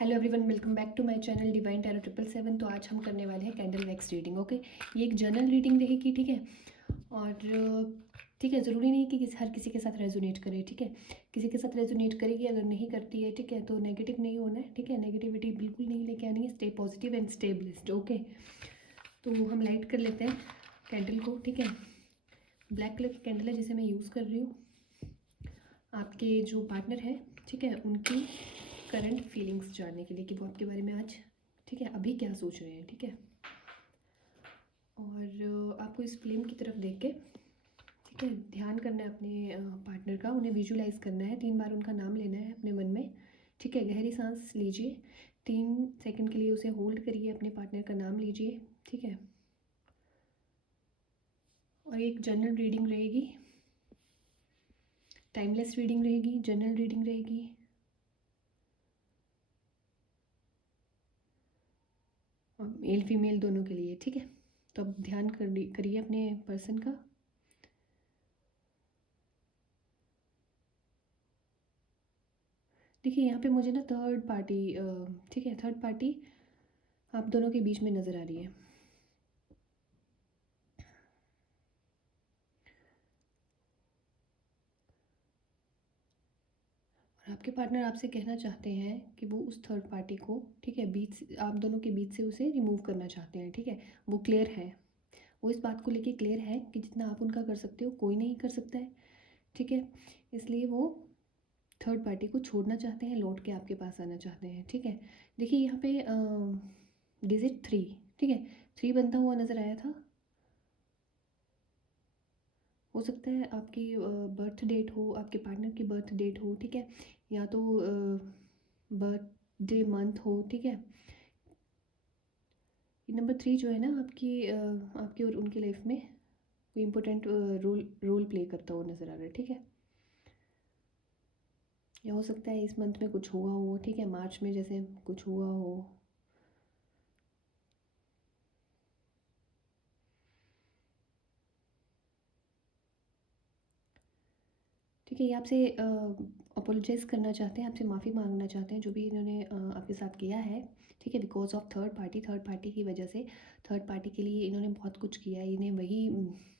Hello everyone, welcome back to my channel divine tarot 777। तो आज हम करने वाले हैं कैंडल वैक्स रीडिंग। ओके, ये एक जर्नल रीडिंग रहेगी, ठीक है। और ठीक है, ज़रूरी नहीं कि हर किसी के साथ रेजोनेट करे, ठीक है। किसी के साथ रेजोनेट करेगी, अगर नहीं करती है, ठीक है, तो नेगेटिव नहीं होना है, ठीक है। नेगेटिविटी बिल्कुल नहीं लेके आनी है। Stay positive and stay blessed. Okay, तो हम लाइट कर लेते हैं कैंडल को, ठीक है। ब्लैक कलर की कैंडल है जिसे मैं यूज़ कर रही हूँ। आपके जो पार्टनर है, ठीक है, उनकी करंट फीलिंग्स जानने के लिए कि वो आपके बारे में आज, ठीक है, अभी क्या सोच रहे हैं, ठीक है। और आपको इस फ्लेम की तरफ देख के, ठीक है, ध्यान करना है अपने पार्टनर का। उन्हें विजुलाइज करना है, 3 बार उनका नाम लेना है अपने मन में, ठीक है। गहरी सांस लीजिए, 3 सेकंड के लिए उसे होल्ड करिए, अपने पार्टनर का नाम लीजिए, ठीक है। और एक जनरल रीडिंग रहेगी, टाइमलेस रीडिंग रहेगी, जनरल रीडिंग रहेगी। और मेल फीमेल दोनों के लिए, ठीक है। तो अब ध्यान करिए अपने पर्सन का। देखिए यहाँ पे मुझे ना थर्ड पार्टी, ठीक है, थर्ड पार्टी आप दोनों के बीच में नज़र आ रही है। और आपके पार्टनर आपसे कहना चाहते हैं कि वो उस थर्ड पार्टी को, ठीक है, आप दोनों के बीच से उसे रिमूव करना चाहते हैं, ठीक है। वो क्लियर है, वो इस बात को लेके क्लियर है कि जितना आप उनका कर सकते हो कोई नहीं कर सकता है, ठीक है। इसलिए वो थर्ड पार्टी को छोड़ना चाहते हैं, लौट के आपके पास आना चाहते हैं, ठीक है। देखिए यहाँ पे डिजिट 3, ठीक है, 3 बनता हुआ नज़र आया था। हो सकता है आपकी बर्थ डेट हो, आपके पार्टनर की बर्थ डेट हो, ठीक है, या तो बर्थडे मंथ हो, ठीक है। नंबर 3 जो है ना, आपकी और उनकी लाइफ में कोई इम्पोर्टेंट रोल प्ले करता हुआ नज़र आ रहा है, ठीक है। या हो सकता है इस मंथ में कुछ हुआ हो, ठीक है, मार्च में जैसे कुछ हुआ हो। ठीक है, ये आपसे अपोलोजाइज़ करना चाहते हैं, आपसे माफ़ी मांगना चाहते हैं जो भी इन्होंने आपके साथ किया है, ठीक है। बिकॉज ऑफ थर्ड पार्टी की वजह से, थर्ड पार्टी के लिए इन्होंने बहुत कुछ किया है। इन्हें वही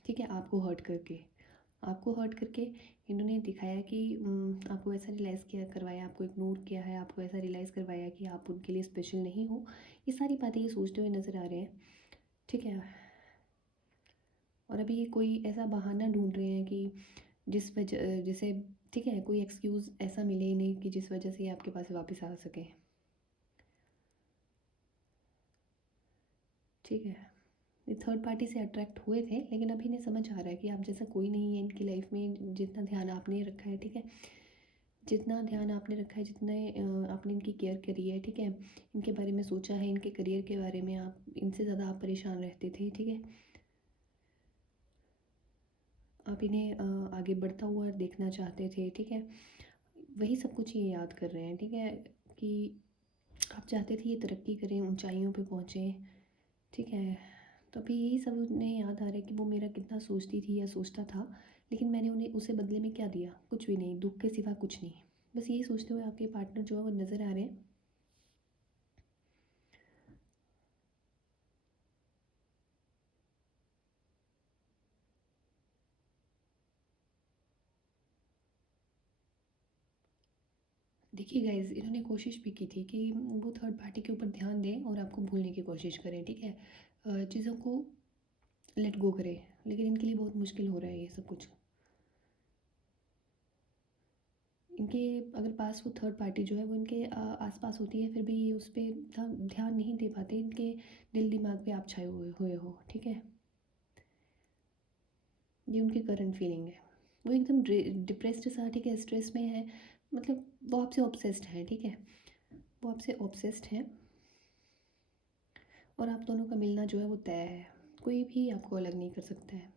ठीक है, आपको हर्ट करके इन्होंने दिखाया कि आपको ऐसा रियलाइज़ किया करवाया, आपको इग्नोर किया है, आपको ऐसा रियलाइज़ करवाया कि आप उनके लिए स्पेशल नहीं हो। ये सारी बातें ये सोचते हुए नज़र आ रहे हैं, ठीक है। और अभी ये कोई ऐसा बहाना ढूंढ रहे हैं कि जिस वजह जिसे, ठीक है, कोई एक्सक्यूज़ ऐसा मिले इन्हें कि जिस वजह से ये आपके पास वापस आ सकें, ठीक है। ये थर्ड पार्टी से अट्रैक्ट हुए थे, लेकिन अभी इन्हें समझ आ रहा है कि आप जैसा कोई नहीं है इनकी लाइफ में। जितना ध्यान आपने रखा है, ठीक है, जितना ध्यान आपने रखा है, जितने आपने इनकी केयर करी है, ठीक है, इनके बारे में सोचा है, इनके करियर के बारे में, आप इनसे ज़्यादा आप परेशान रहते थे, ठीक है। आप इन्हें आगे बढ़ता हुआ देखना चाहते थे, ठीक है। वही सब कुछ ये याद कर रहे हैं, ठीक है, कि आप चाहते थे ये तरक्की करें, ऊंचाइयों पे पहुँचें, ठीक है। तो अभी यही सब उन्हें याद आ रहा है कि वो मेरा कितना सोचती थी या सोचता था, लेकिन मैंने उन्हें उसे बदले में क्या दिया, कुछ भी नहीं, दुख के सिवा कुछ नहीं। बस यही सोचते हुए आपके पार्टनर जो है वो नज़र आ रहे हैं। देखिए गाइज़, इन्होंने कोशिश भी की थी कि वो थर्ड पार्टी के ऊपर ध्यान दें और आपको भूलने की कोशिश करें, ठीक है। चीज़ों को लेट गो करें, लेकिन इनके लिए बहुत मुश्किल हो रहा है ये सब कुछ। इनके अगर पास वो थर्ड पार्टी जो है वो इनके आस-पास होती है, फिर भी ये उस पे ध्यान नहीं दे पाते। इनके दिल दिमाग पे आप छाए हुए हुए हो, ठीक है। ये उनकी करंट फीलिंग है। वो एकदम डिप्रेस्ड सा, ठीक है, स्ट्रेस में है। मतलब वो आपसे ऑब्सेस्ड है, ठीक है। वो आपसे ऑब्सेस्ड है और आप दोनों का मिलना जो है वो तय है। कोई भी आपको अलग नहीं कर सकता है।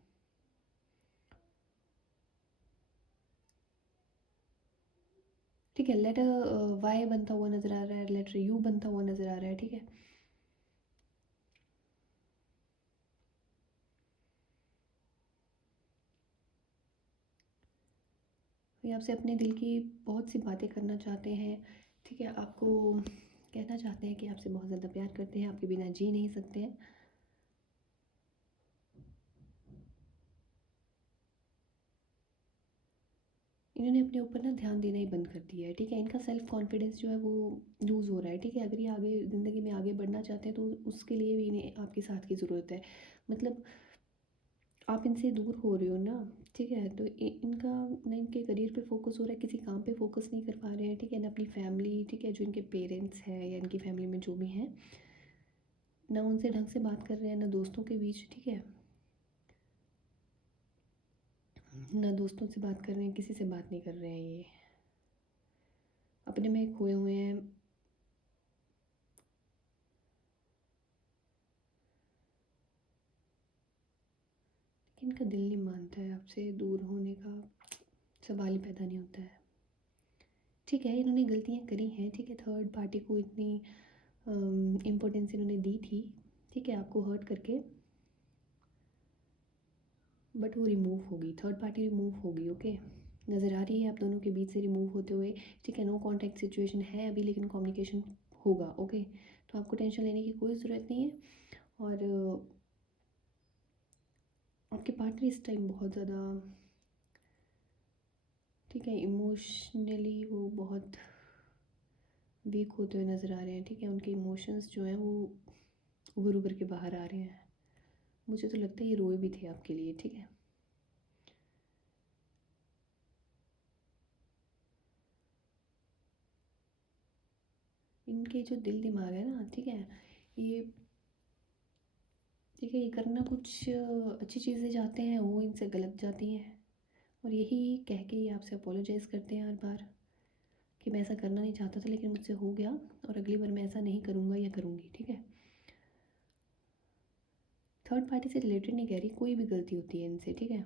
ठीक है, लेटर वाई बनता हुआ नज़र आ रहा है, लेटर यू बनता हुआ नज़र आ रहा है, ठीक है। ये आपसे अपने दिल की बहुत सी बातें करना चाहते हैं, ठीक है। आपको कह कहना चाहते हैं कि आपसे बहुत ज़्यादा प्यार करते हैं, आपके बिना जी नहीं सकते हैं। इन्होंने अपने ऊपर ना ध्यान देना ही बंद कर दिया है, ठीक है? इनका सेल्फ कॉन्फिडेंस जो है वो लूज़ हो रहा है, ठीक है? अगर ये आगे ज़िंदगी में आगे बढ़ना चाहते हैं तो उसके लिए भी इन्हें आपके साथ की ज़रूरत है। मतलब आप इनसे दूर हो रहे हो ना, ठीक है? तो इनका ना इनके करियर पे फोकस हो रहा है, किसी काम पे फोकस नहीं कर पा रहे हैं, ठीक है? ना अपनी फैमिली, ठीक है? जो इनके पेरेंट्स हैं या इनकी फैमिली में जो भी हैं, ना उनसे ढंग से बात कर रहे हैं, ना दोस्तों के बीच, ठीक है? ना दोस्तों से बात कर रहे हैं, किसी से बात नहीं कर रहे हैं ये। अपने में खोए हुए हैं। लेकिन इनका दिल नहीं मानता है, आपसे दूर होने का सवाल ही पैदा नहीं होता है। ठीक है, इन्होंने गलतियाँ करी हैं, ठीक है? थर्ड पार्टी को इतनी इम्पोर्टेंस इन्होंने दी थी, ठीक है? आपको हर्ट करके, बट वो रिमूव होगी, थर्ड पार्टी रिमूव होगी, ओके? नज़र आ रही है आप दोनों के बीच से रिमूव होते हुए, ठीक है? नो कॉन्टैक्ट सिचुएशन है अभी, लेकिन कम्युनिकेशन होगा, ओके? तो आपको टेंशन लेने की कोई ज़रूरत नहीं है। और आपके पार्टनर इस टाइम बहुत ज़्यादा, ठीक है, इमोशनली वो बहुत वीक होते हुए नज़र आ रहे हैं, ठीक है? उनके इमोशंस जो हैं वो उभर उभर के बाहर आ रहे हैं। मुझे तो लगता है ये रोए भी थे आपके लिए, ठीक है? इनके जो दिल दिमाग है ना, ठीक है, ये, ठीक है, ये करना कुछ अच्छी चीज़ें चाहते हैं, वो इनसे गलत जाती हैं। और यही कह के ये आपसे अपोलोजाइज़ करते हैं हर बार कि मैं ऐसा करना नहीं चाहता था लेकिन मुझसे हो गया, और अगली बार मैं ऐसा नहीं करूँगा या करूँगी, ठीक है? थर्ड पार्टी से रिलेटेड नहीं कह रही, कोई भी गलती होती है इनसे, ठीक है?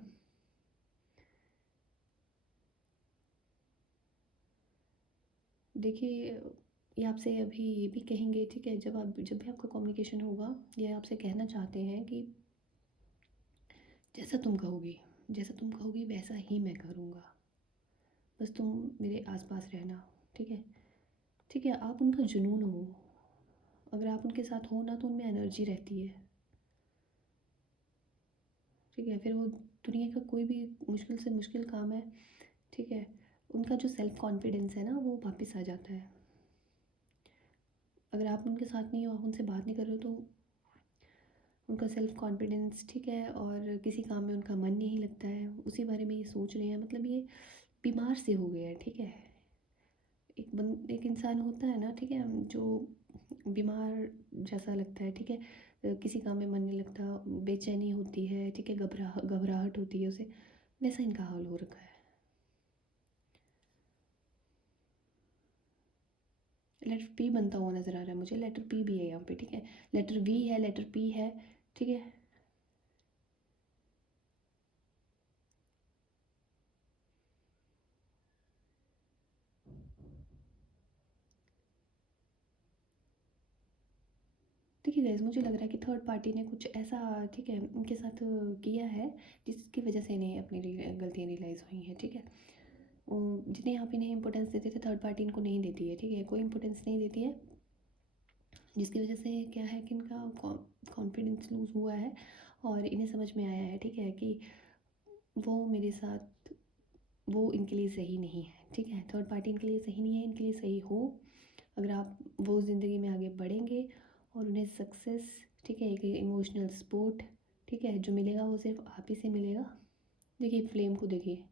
देखिए, ये आपसे अभी ये भी कहेंगे, ठीक है, जब भी आपका कम्युनिकेशन होगा, ये आपसे कहना चाहते हैं कि जैसा तुम कहोगी, जैसा तुम कहोगी वैसा ही मैं करूँगा, बस तुम मेरे आसपास रहना, ठीक है? ठीक है, आप उनका जुनून हो, अगर आप उनके साथ हो ना तो उनमें एनर्जी रहती है, ठीक है? फिर वो दुनिया का कोई भी मुश्किल से मुश्किल काम है, ठीक है, उनका जो सेल्फ कॉन्फिडेंस है ना वो वापस आ जाता है। अगर आप उनके साथ नहीं हो, आप उनसे बात नहीं कर रहे हो, तो उनका सेल्फ कॉन्फिडेंस, ठीक है, और किसी काम में उनका मन नहीं लगता है, उसी बारे में ये सोच रहे हैं, मतलब ये बीमार से हो गए हैं, ठीक है? एक इंसान होता है ना, ठीक है, जो बीमार जैसा लगता है, ठीक है? किसी काम में मन नहीं लगता, बेचैनी होती है, ठीक है? घबराहट होती है उसे, वैसा इनका हाल हो रखा है। लेटर पी बनता हुआ नज़र आ रहा है मुझे, लेटर पी भी है यहाँ पे, ठीक है? लेटर वी है, लेटर पी है, ठीक है? ठीक है गाइज़, मुझे लग रहा है कि थर्ड पार्टी ने कुछ ऐसा, ठीक है, इनके साथ किया है जिसकी वजह से इन्हें अपनी गलतियाँ रियलाइज़ हुई हैं, ठीक है? जितनी आप इन्हें इंपॉर्टेंस देते थे, थर्ड पार्टी इनको नहीं देती है, ठीक है? कोई इंपॉर्टेंस नहीं देती है, जिसकी वजह से क्या है कि इनका कॉन्फिडेंस लूज़ हुआ है, और इन्हें समझ में आया है, ठीक है, कि वो मेरे साथ, वो इनके लिए सही नहीं है, ठीक है? थर्ड पार्टी इनके लिए सही नहीं है, इनके लिए सही हो, अगर आप वो ज़िंदगी में आगे बढ़ेंगे और उन्हें सक्सेस, ठीक है, एक इमोशनल सपोर्ट, ठीक है, जो मिलेगा वो सिर्फ आप ही से मिलेगा। देखिए फ्लेम को देखिए,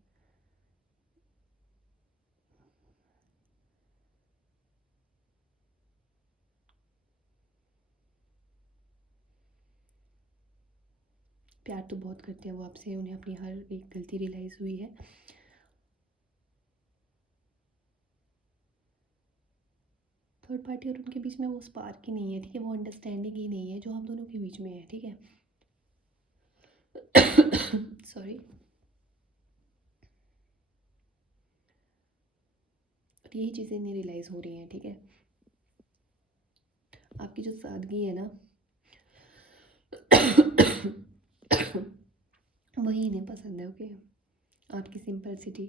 प्यार तो बहुत करते हैं वो आपसे, उन्हें अपनी हर एक गलती रियलाइज़ हुई है। थर्ड पार्टी और उनके बीच में वो स्पार्क ही नहीं है, ठीक है, वो अंडरस्टैंडिंग ही नहीं है जो हम दोनों के बीच में है, ठीक है? सॉरी। और यही चीज़ें इन्हें रियलाइज़ हो रही हैं, ठीक है? आपकी जो सादगी है ना, वही इन्हें पसंद है, ओके? आपकी सिंपलिसिटी।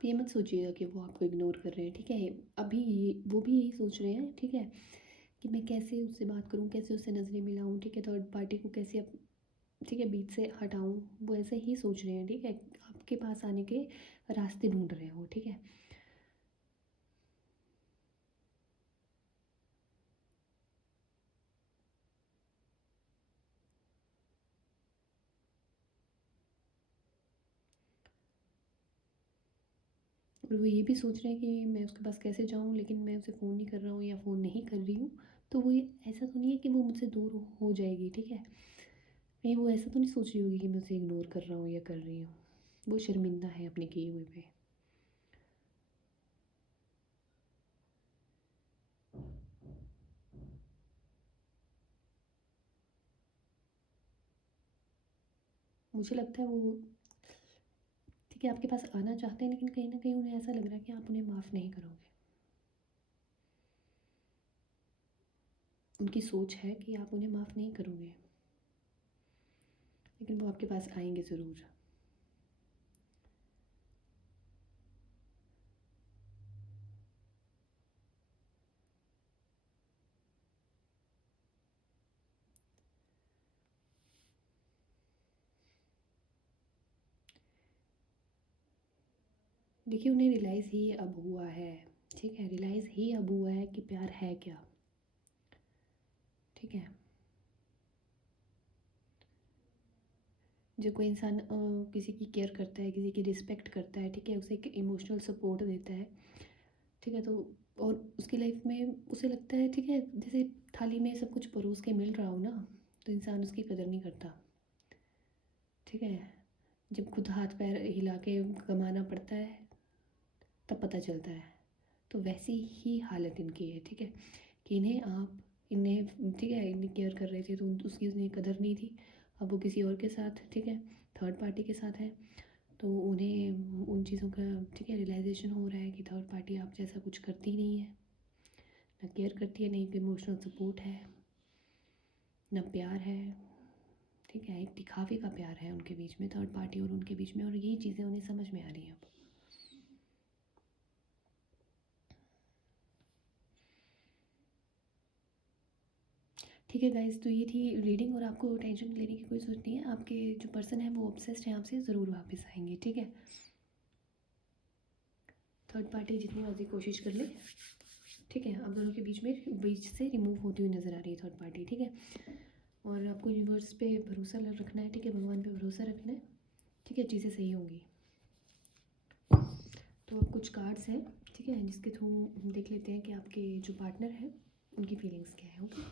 आप ये मत सोचिएगा कि वो आपको इग्नोर कर रहे हैं, ठीक है? अभी वो भी यही सोच रहे हैं, ठीक है? कि मैं कैसे उससे बात करूँ, कैसे उससे नज़रें मिलाऊँ, ठीक है? थर्ड पार्टी को कैसे ठीक है, बीच से हटाऊँ, वो ऐसे ही सोच रहे हैं, ठीक है? आपके पास आने के रास्ते ढूँढ रहे हैं वो, ठीक है? और वो ये भी सोच रहे हैं कि मैं उसके पास कैसे जाऊँ, लेकिन मैं उसे फ़ोन नहीं कर रहा हूँ या फ़ोन नहीं कर रही हूँ, तो वो ये ऐसा तो नहीं है कि वो मुझसे दूर हो जाएगी, ठीक है? कहीं वो ऐसा तो नहीं सोच रही होगी कि मैं उसे इग्नोर कर रहा हूँ या कर रही हूँ। वो शर्मिंदा है अपने किए हुए पे। मुझे लगता है वो ठीक है आपके पास आना चाहते हैं, लेकिन कहीं न कहीं उन्हें ऐसा लग रहा है कि आप उन्हें माफ़ नहीं करोगे। उनकी सोच है कि आप उन्हें माफ़ नहीं करोगे, लेकिन वो आपके पास आएँगे ज़रूर। देखिए उन्हें रियलाइज़ ही अब हुआ है, ठीक है? रियलाइज़ ही अब हुआ है कि प्यार है क्या, ठीक है? जब कोई इंसान किसी की केयर करता है, किसी की रिस्पेक्ट करता है, ठीक है? उसे एक इमोशनल सपोर्ट देता है, ठीक है? तो और उसकी लाइफ में उसे लगता है, ठीक है? जैसे थाली में सब कुछ परोस के मिल रहा हो ना, तो इंसान उसकी कदर नहीं करता, ठीक है? जब खुद हाथ पैर हिला के कमाना पड़ता है, तब पता चलता है। तो वैसी ही हालत इनकी है, ठीक है? कि इन्हें ठीक है, इन्हें केयर कर रहे थे तो उसकी उन्हें कदर नहीं थी। अब वो किसी और के साथ, ठीक है, थर्ड पार्टी के साथ है, तो उन्हें उन चीज़ों का, ठीक है, रियलाइज़ेशन हो रहा है कि थर्ड पार्टी आप जैसा कुछ करती नहीं है, ना केयर करती है, ना एक इमोशनल सपोर्ट है, ना प्यार है, ठीक है? एक दिखावे का प्यार है उनके बीच में, थर्ड पार्टी और उनके बीच में, और यही चीज़ें उन्हें समझ में आ रही हैं अब। ठीक है गाइस, तो ये थी रीडिंग, और आपको टेंशन लेने की कोई ज़रूरत नहीं है। आपके जो पर्सन है वो ऑब्सेस्ड है आपसे, ज़रूर वापस आएँगे, ठीक है? थर्ड पार्टी जितनी मर्ज़ी कोशिश कर ले, ठीक है? आप दोनों के बीच से रिमूव होती हुई नज़र आ रही है थर्ड पार्टी, ठीक है? और आपको यूनिवर्स पे भरोसा रखना है, ठीक है? भगवान पे भरोसा रखना है, ठीक है? चीज़ें सही होंगी। तो अब कुछ कार्ड्स हैं, ठीक है? जिसके थ्रू हम देख लेते हैं कि आपके जो पार्टनर हैं, उनकी फीलिंग्स क्या है, ओके?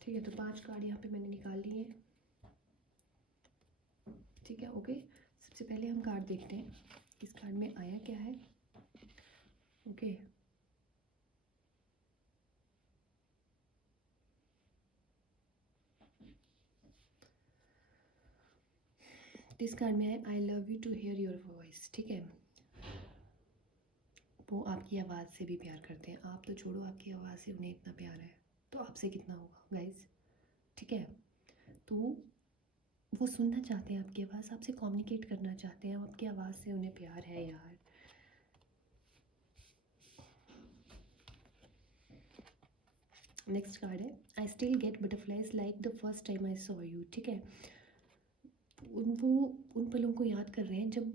ठीक है, तो 5 कार्ड यहाँ पे मैंने निकाल लिए हैं, ठीक है, ओके? सबसे पहले हम कार्ड देखते हैं, इस कार्ड में आया क्या है, ओके? इस कार्ड में है I love you to hear your voice, ठीक है? वो आपकी आवाज़ से भी प्यार करते हैं, आप तो छोड़ो, आपकी आवाज़ से उन्हें इतना प्यार है, तो आपसे कितना होगा गाइस, ठीक है? तो वो सुनना चाहते हैं आपकी आवाज़, आपसे कम्युनिकेट करना चाहते हैं, आपकी आवाज़ से उन्हें प्यार है यार। नेक्स्ट कार्ड है I still get butterflies like the first time I saw you, ठीक है? वो उन पलों को याद कर रहे हैं जब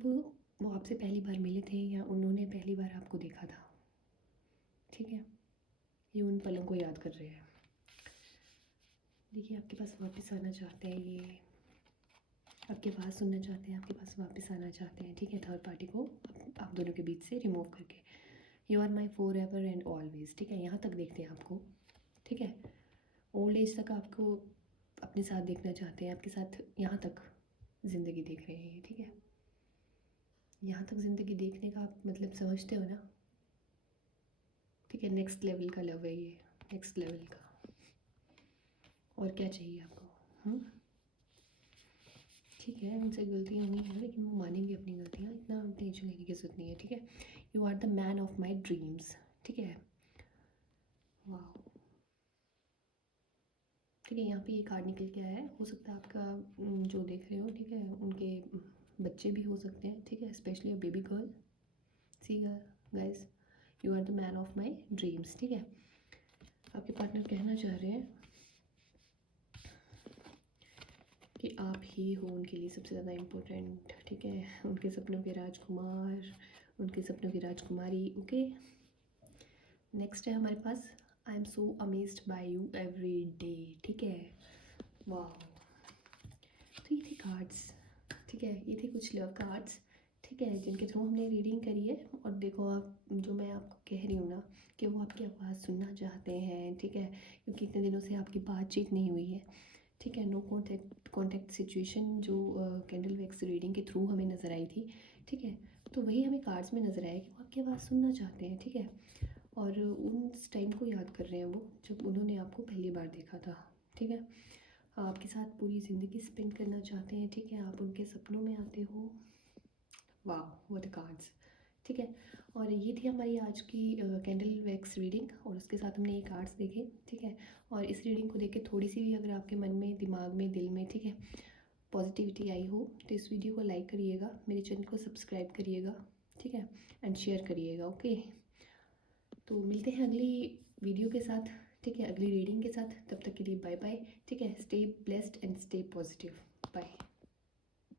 वो आपसे पहली बार मिले थे या उन्होंने पहली बार आपको देखा था, ठीक है? ये उन पलों को याद कर रहे हैं। देखिए आपके पास वापस आना चाहते हैं ये, आपकी आवाज़ सुनना चाहते हैं, आपके पास वापस आना चाहते हैं, ठीक है? थर्ड पार्टी को आप दोनों के बीच से रिमूव करके। You are my forever and always, ठीक है? यहाँ तक देखते हैं आपको, ठीक है? ओल्ड एज तक आपको अपने साथ देखना चाहते हैं, आपके साथ यहाँ तक ज़िंदगी देख रहे हैं ये, ठीक है? यहाँ तक ज़िंदगी देखने का आप मतलब समझते हो ना? ठीक है, नेक्स्ट लेवल का लव है ये, नेक्स्ट लेवल का। और क्या चाहिए आपको? ठीक है, उनसे गलतियाँ हुई हैं लेकिन वो मानेंगे अपनी गलतियाँ, इतना टेंशन लेने की ज़रूरत नहीं है। ठीक है, you are the man of my dreams. ठीक है, वाह। ठीक है, यहाँ पे ये कार्ड निकल के आया है। हो सकता है आपका जो देख रहे हो, ठीक है, उनके बच्चे भी हो सकते हैं। ठीक है, specially a baby girl. See guys, you are the man of my dreams. ठीक है, आपके पार्टनर कहना चाह रहे हैं कि आप ही हो उनके लिए सबसे ज़्यादा इम्पोर्टेंट। ठीक है, उनके सपनों के राजकुमार, उनके सपनों की राजकुमारी। ओके, नेक्स्ट है हमारे पास, I am so amazed by you every day. ठीक है, वाह। तो ये थे कार्ड्स। ठीक है, ये थे कुछ लव कार्ड्स। ठीक है, जिनके थ्रू हमने रीडिंग करी है। और देखो, आप जो मैं आपको कह रही हूँ ना कि वो आपकी आवाज़ सुनना चाहते हैं। ठीक है, क्योंकि इतने दिनों से आपकी बातचीत नहीं हुई है। ठीक है, नो कॉन्टैक्ट सिचुएशन जो कैंडल वैक्स रीडिंग के थ्रू हमें नज़र आई थी। ठीक है, तो वही हमें कार्ड्स में नज़र आया कि वो आपकी आवाज़ सुनना चाहते हैं। ठीक है, और उस टाइम को याद कर रहे हैं वो, जब उन्होंने आपको पहली बार देखा था। ठीक है, आपके साथ पूरी ज़िंदगी स्पेंड करना चाहते हैं। ठीक है, आप उनके सपनों में आते हो। वाह, वो द कार्ड्स। ठीक है, और ये थी हमारी आज की कैंडल वैक्स रीडिंग, और उसके साथ हमने ये कार्ड्स देखे। ठीक है, और इस रीडिंग को देख के थोड़ी सी भी अगर आपके मन में, दिमाग में, दिल में, ठीक है, पॉजिटिविटी आई हो तो इस वीडियो को लाइक करिएगा, मेरे चैनल को सब्सक्राइब करिएगा। ठीक है, एंड शेयर करिएगा। ओके, तो मिलते हैं अगली वीडियो के साथ। ठीक है, अगली रीडिंग के साथ। तब तक के लिए बाय बाय। ठीक है, stay blessed and stay positive. Bye.